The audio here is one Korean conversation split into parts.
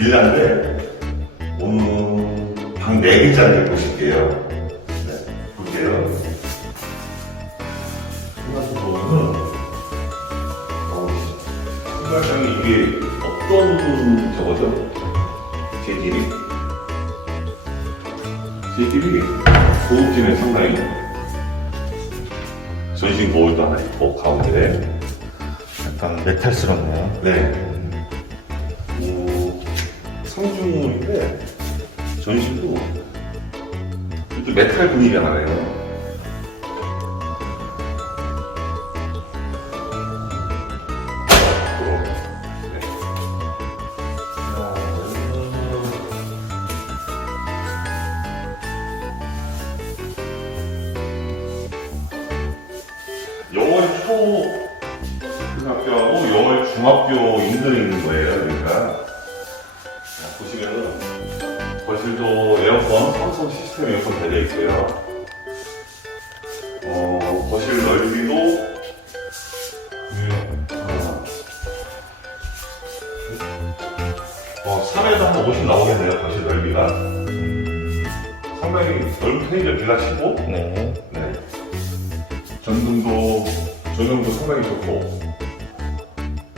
빌라인데 오늘 방 4개짜리 보실게요. 네, 볼게요. 생각해 보면은 어, 신발장이 이게 어떤 저거죠? 재질이? 재질이 고급지네 상당히 전신 거울도 하나 있고 가운데 약간 메탈스럽네요. 네. 오, 성중물인데 전신도 또 메탈 분위기가 나네요. 네. 아, 영월 초 초등학교하고 영월 중학교 인근에 있는 거예요, 그러니까. 거실도 에어컨, 삼성 시스템 에어컨 달려 있고요. 어, 거실 넓이도 음, 어, 어, 3에도 한50 나오겠네요, 거실 넓이가. 상당히 넓은 편의점 빌라 치고, 네. 네. 전등도 조명도 상당히 좋고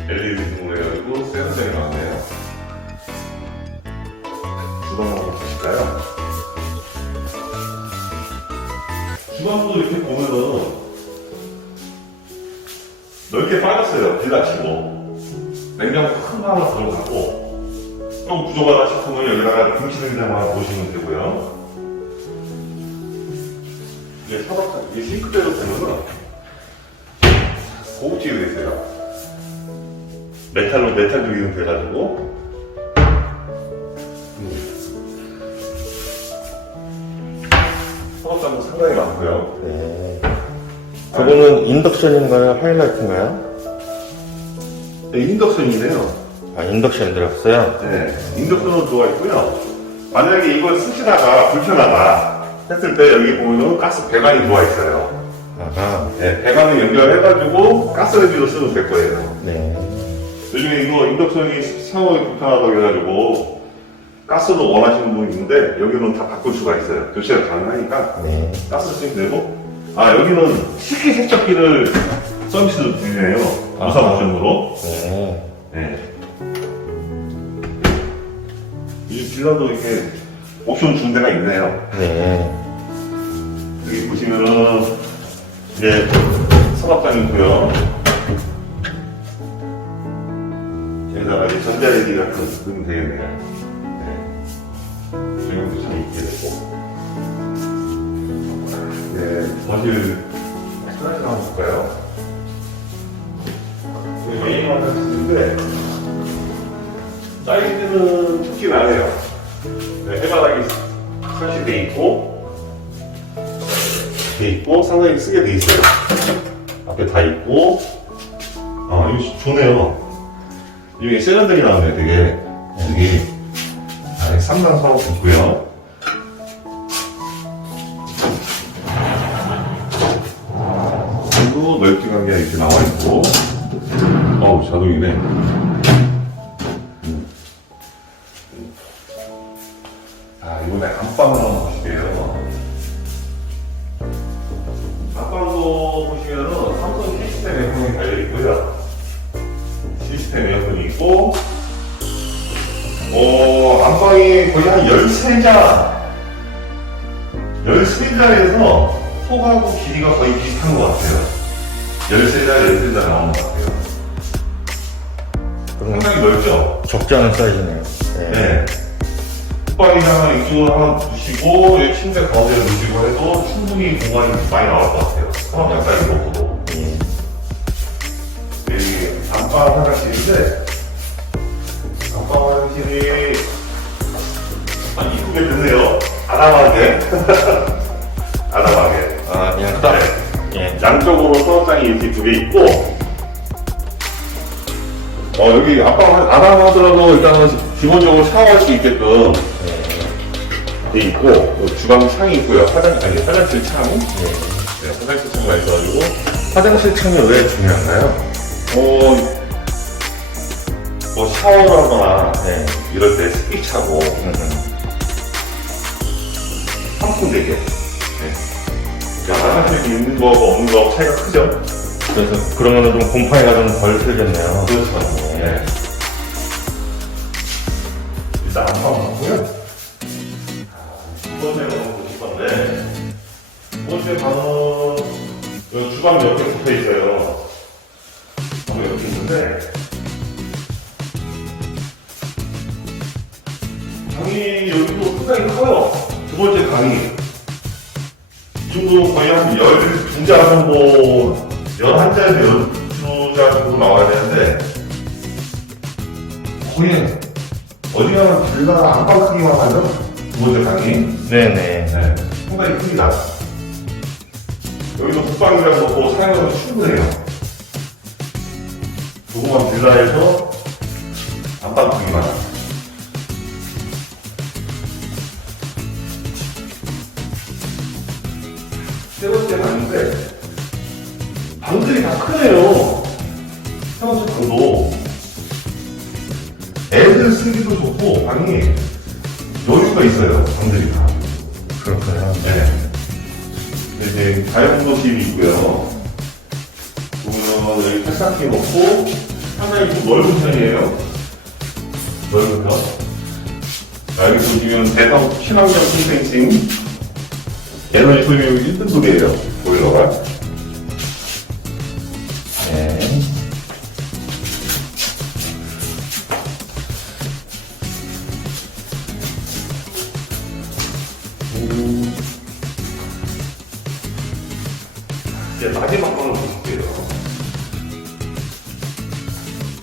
LED 등으로 해가지고 세련되게 나왔네요. 주방도 이렇게 보면은 넓게 빠졌어요. 빌라치고 냉장고 큰 거 하나 들어가고 좀 부족하다 싶으면 여기다가 김치 냉장고 보시면 되고요. 이게 서랍장, 이게 싱크대로 보면은 고급지게 돼 있어요. 메탈로 메탈 유기는 돼가지고. 상당히 많고요. 네. 저거는 인덕션인가요? 하이라이트인가요? 네, 인덕션이네요. 아, 인덕션 들었어요? 네, 인덕션으로 들어가 있고요. 만약에 이걸 쓰시다가 불편하다 했을 때 여기 보면은 가스 배관이 들어와 있어요. 아하. 네, 배관을 연결해가지고 가스레인지로 쓰면 될 거예요. 네. 요즘에 이거 인덕션이 사용이 불편하다고 해가지고 가스도 원하시는 분이 있는데 여기는 다 바꿀 수가 있어요. 교체가 가능하니까 네. 가스 쓰면 되고 아 여기는 식기 세척기를 서비스로 드리네요. 무상 아하. 옵션으로. 네. 네. 이 빌라도 이렇게 옵션 준 데가 있네요. 네. 여기 보시면은 이제 서랍장이고요. 여기다가 이제 전자레인지 같은 거 넣으면 되겠네요. 네. 조명도 잘 있게 되고. 네, 거실 화장실 한번 볼까요? 메인 화장실인데 사이즈는 좋긴 하네요. 네, 해바라기 설치돼 있고 돼 있고 상당히 쓰게 돼 있어요. 앞에 다 있고 아 이거 좋네요. 이게 세련되게 나오네요. 되게 여기 안에 사업 있고요. 그리고 넓지간 게 이렇게 나와 있고 어우 자동이네. 음. 아 이번에 안방을 한번 보실게요. 안방도 보시면은 삼성 시스템 에어컨이 달려 있고요. 시스템 에어컨이 있고, 어, 안방이 거의 한 13자, 13자에서 폭하고 길이가 거의 비슷한 것 같아요. 13자, 13자 나오는 것 같아요. 상당히 넓죠? 적지 않은 사이즈네요. 네. 네. 숙박이랑 이쪽으로 하나 두시고, 여기 침대 가운데 놓으시고 해도 충분히 공간이 많이 나올 것 같아요. 서랍장 사이즈 놓고도. 예. 여기 안방 화장실인데, 안방 화장실이 아, 이쁘게 됐네요. 아담하게. 아담하게. 아, 그냥 딱. 네. 예. 양쪽으로 서랍장이 이렇게 두 개 있고, 어, 여기 안방 아담하더라도 일단은 기본적으로 샤워할 수 있게끔 네. 돼 있고 또 주방 창이 있고요. 화장 아니 화장실 창. 네. 네, 화장실 창가 있어가지고 화장실 창이 왜 중요한가요? 어 샤워를 하거나 네. 이럴 때 스키 차고 음, 음. 한푼 되게. 네. 그러니까 화장실 있는 거 없는 거 차이가 크죠? 그래서 그러면은 좀 곰팡이가 좀 덜 들겠네요. 그렇죠. 네. 일단 안방 봤고요. 첫 번째 방은 보실 건데, 첫 번째 방은 여기 주방 옆에 붙어 있어요. 방이 옆에 있는데, 방이 여기도 상당히 커요. 두 번째. 이 정도 거의 한 12자 정도, 11자에서 12자 정도 나와야 되는데, 거의 어디 가면 빌라 안방 크기만 하죠? 두 번째 방이. 네네. 네, 상당히 큽니다. 여기도 북방이라고 놓고 사용하면 충분해요. 조그만 빌라에서 안방 크기만 쓰기도 좋고, 방이 여유가 있어요, 방들이 다. 그렇군요. 네. 이제 자연분도실이 있고요. 보면 여기 세탁기 놓고 상당히 좀 넓은 편이에요. 넓은 편. 자, 여기 보시면 대성 친환경 콘센싱 에너지 소유 1등급이에요. 보일러가. 이제 마지막 방을 보실게요.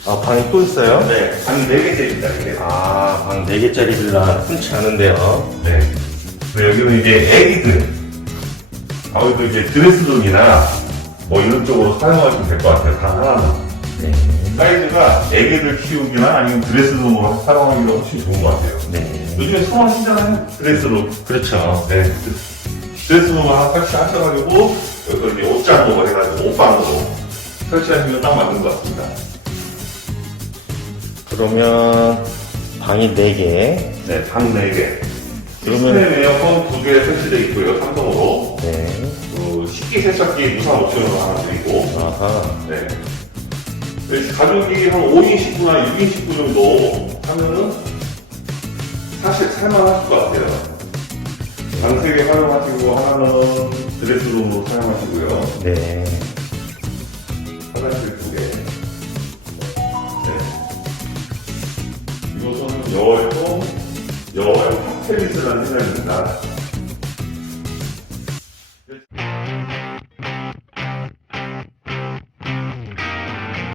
아, 방이 또 있어요? 네, 방이 4개째입니다, 이게. 아, 방 4개짜리 빌라 흔치 않은데요. 네. 그리고 여기는 이제 애기들. 아무래도 이제 드레스룸이나 뭐 이런 쪽으로 사용하시면 될 것 같아요. 다 하나는. 네. 사이즈가 애기들 키우기나 아니면 드레스룸으로 사용하기가 훨씬 좋은 것 같아요. 네. 요즘에 선호하시잖아요. 드레스룸. 그렇죠. 네. 드레스룸을 하나 설치하셔가지고 여기서 이제 옷장으로 해가지고 옷방으로 설치하시면 딱 맞는 것 같습니다. 그러면 방이 4개. 네, 방 4개. 그러면- 시스템 에어컨 2개 설치되어 있고요. 삼성으로. 네. 그 식기 세척기 무상 옵션으로 하나 드리고. 아하. 네. 그래서 가족이 한 5인 식구나 6인 식구 정도 하면은 사실 살만하실 것 같아요. 방 3개 활용하시고 하나는 드레스룸으로 사용하시고요. 네. 화장실 2개. 네. 이것은 여월동 여월 텔리스라는 회사입니다.